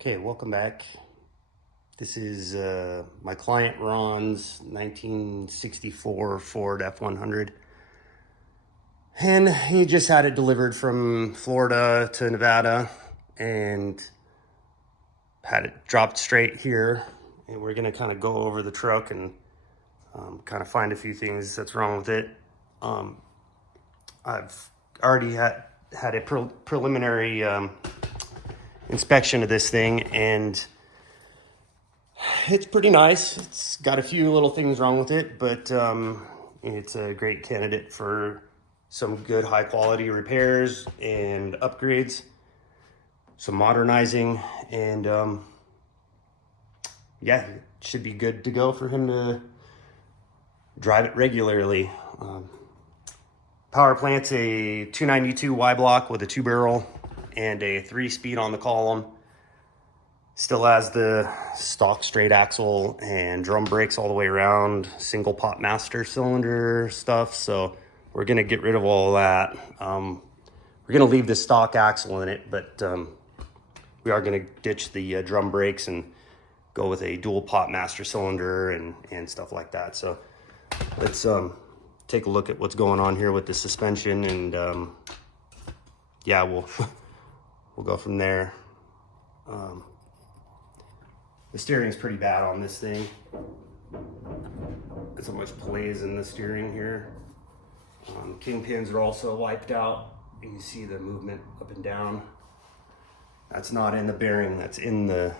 Okay, welcome back. This is my client Ron's 1964 Ford F100. And he just had it delivered from Florida to Nevada and had it dropped straight here. And we're gonna kind of go over the truck and kind of find a few things that's wrong with it. I've already had a preliminary inspection of this thing, and it's pretty nice. It's got a few little things wrong with it, but it's a great candidate for some good high quality repairs and upgrades, some modernizing, and yeah, it should be good to go for him to drive it regularly. Power plant's a 292 Y block with a 2-barrel and a 3-speed on the column. Still has the stock straight axle and drum brakes all the way around, single pot master cylinder stuff. So we're gonna get rid of all that. We're gonna leave the stock axle in it, but we are gonna ditch the drum brakes and go with a dual pot master cylinder and stuff like that. So let's take a look at what's going on here with the suspension, and yeah, we'll go from there. The steering's pretty bad on this thing. There's so much plays in the steering here. Kingpins are also wiped out. You can see the movement up and down. That's not in the bearing, that's in the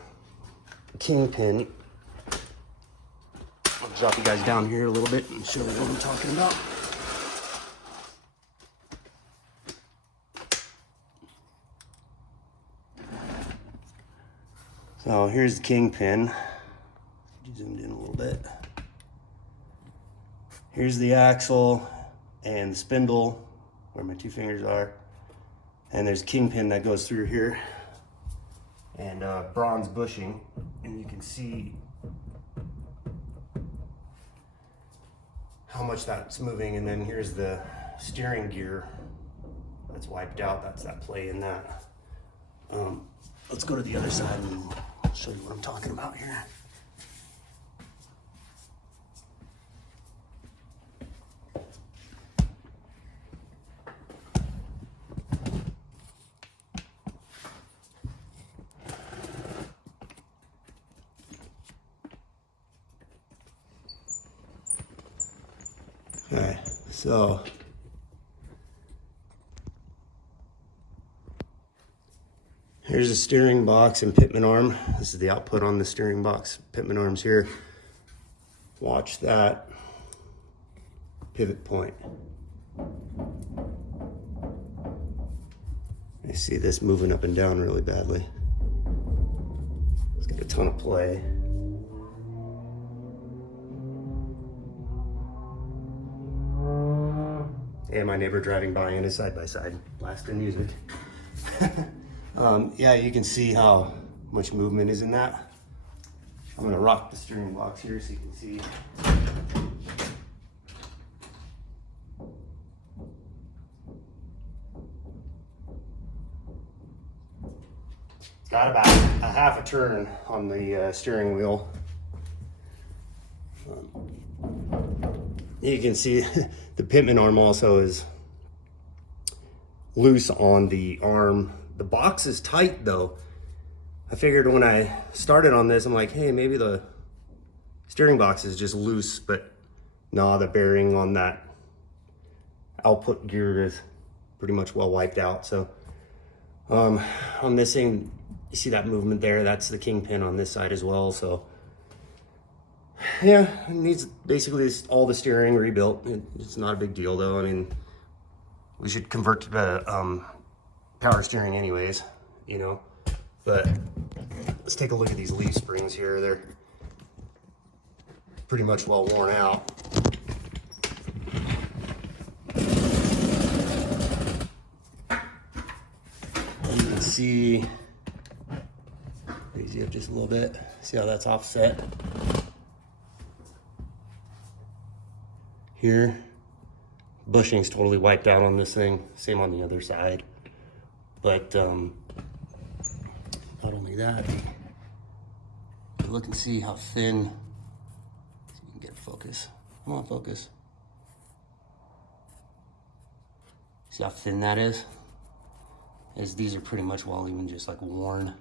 kingpin. I'll drop you guys down here a little bit and show you what I'm talking about. So here's the kingpin. Zoomed in a little bit. Here's the axle and the spindle where my 2 fingers are. And there's a kingpin that goes through here. And bronze bushing. And you can see how much that's moving. And then here's the steering gear that's wiped out. That's that play in that. Let's go to the other side and I'll show you what I'm talking about here. Okay, so here's the steering box and pitman arm. This is the output on the steering box. Pitman arms here. Watch that pivot point. I see this moving up and down really badly. It's got a ton of play. And my neighbor driving by in his side-by-side, blasting music. Yeah, you can see how much movement is in that. I'm gonna rock the steering box here so you can see. It's got about a half a turn on the steering wheel. You can see the pitman arm also is loose on the arm. The box is tight though. I figured when I started on this, I'm like, hey, maybe the steering box is just loose, but no, the bearing on that output gear is pretty much well wiped out. So on this thing, you see that movement there, that's the kingpin on this side as well. So yeah, it needs basically all the steering rebuilt. It's not a big deal though. I mean, we should convert to power steering anyways, you know. But let's take a look at these leaf springs here. They're pretty much well worn out. You can see, raise you up just a little bit. See how that's offset? Here, bushing's totally wiped out on this thing. Same on the other side. But not only that, look and see how thin, see if you can get focus. Come on, focus. See how thin that is? As these are pretty much, well, even just like worn.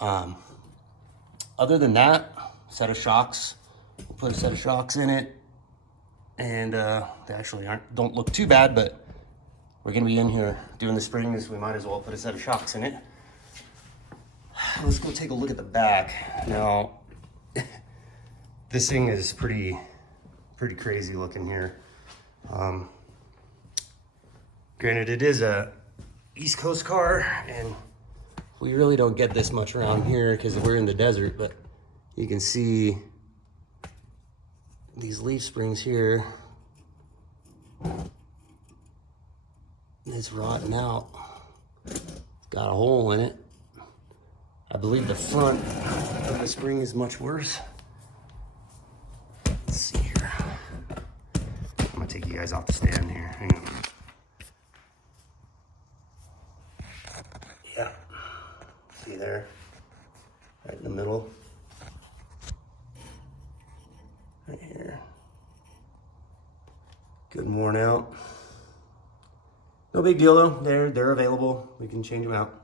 Other than that, set of shocks. We'll put a set of shocks in it, and they actually don't look too bad, but we're gonna be in here doing the springs. We might as well put a set of shocks in it. Let's go take a look at the back. Now, this thing is pretty crazy looking here. Granted, it is a East Coast car, and we really don't get this much around here because we're in the desert, but you can see these leaf springs here. It's rotting out. It's got a hole in it. I believe the front of the spring is much worse. Let's see here. I'm gonna take you guys off the stand here. Hang on. Yeah, see there, right in the middle, right here. Good and worn out. No big deal though, they're available. We can change them out.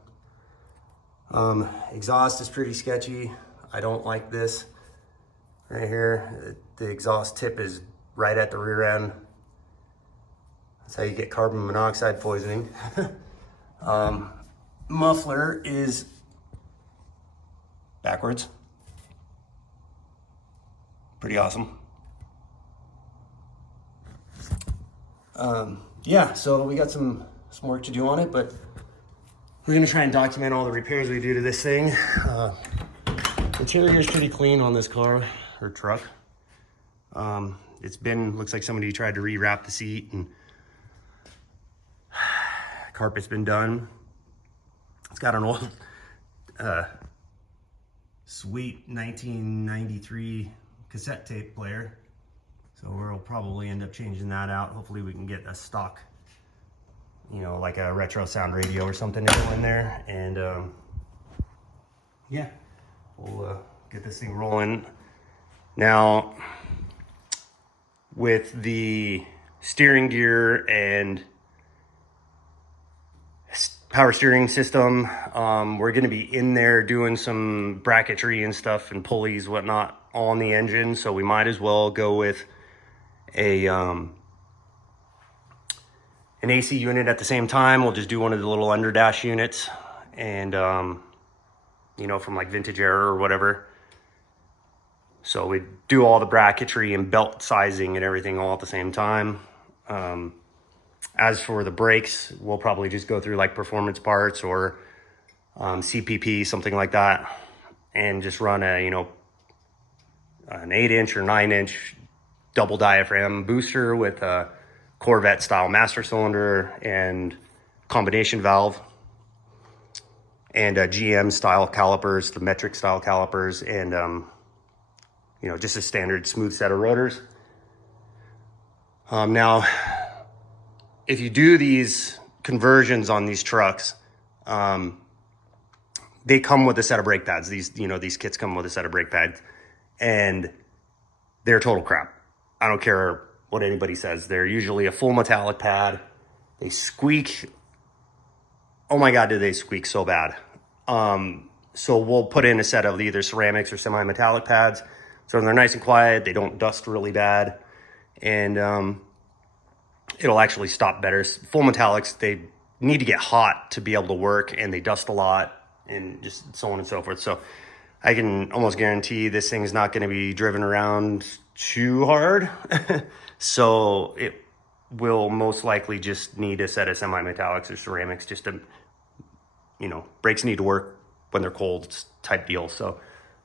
Exhaust is pretty sketchy. I don't like this right here. The exhaust tip is right at the rear end. That's how you get carbon monoxide poisoning. Muffler is backwards. Pretty awesome. Yeah, so we got some work to do on it, but we're gonna try and document all the repairs we do to this thing. Interior is pretty clean on this car or truck. Looks like somebody tried to rewrap the seat, and carpet's been done. It's got an old, sweet 1993 cassette tape player. So we'll probably end up changing that out. Hopefully we can get a stock, you know, like a retro sound radio or something to go in there. And yeah, we'll get this thing rolling. Now, with the steering gear and power steering system, we're going to be in there doing some bracketry and stuff and pulleys, whatnot, on the engine. So we might as well go with an AC unit at the same time. We'll just do one of the little underdash units, and you know, from like Vintage Era or whatever. So we do all the bracketry and belt sizing and everything all at the same time. As for the brakes, we'll probably just go through like performance parts or CPP, something like that, and just run a, you know, an 8-inch or 9-inch double diaphragm booster with a Corvette style master cylinder and combination valve, and GM style calipers, the metric style calipers, and you know, just a standard smooth set of rotors. Now, if you do these conversions on these trucks, they come with a set of brake pads. These kits come with a set of brake pads, and they're total crap. I don't care what anybody says. They're usually a full metallic pad. They squeak. Oh my God, do they squeak so bad. So we'll put in a set of either ceramics or semi-metallic pads. So they're nice and quiet. They don't dust really bad. And it'll actually stop better. Full metallics, they need to get hot to be able to work, and they dust a lot, and just so on and so forth. So I can almost guarantee this thing's not going to be driven around too hard. So it will most likely just need a set of semi-metallics or ceramics, just to, you know, brakes need to work when they're cold type deal. So,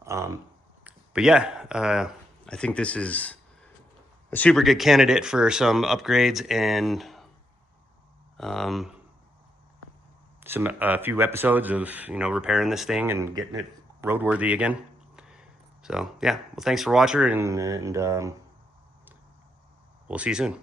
but yeah, I think this is a super good candidate for some upgrades and a few episodes of, you know, repairing this thing and getting it roadworthy again. So yeah, well, thanks for watching, and we'll see you soon.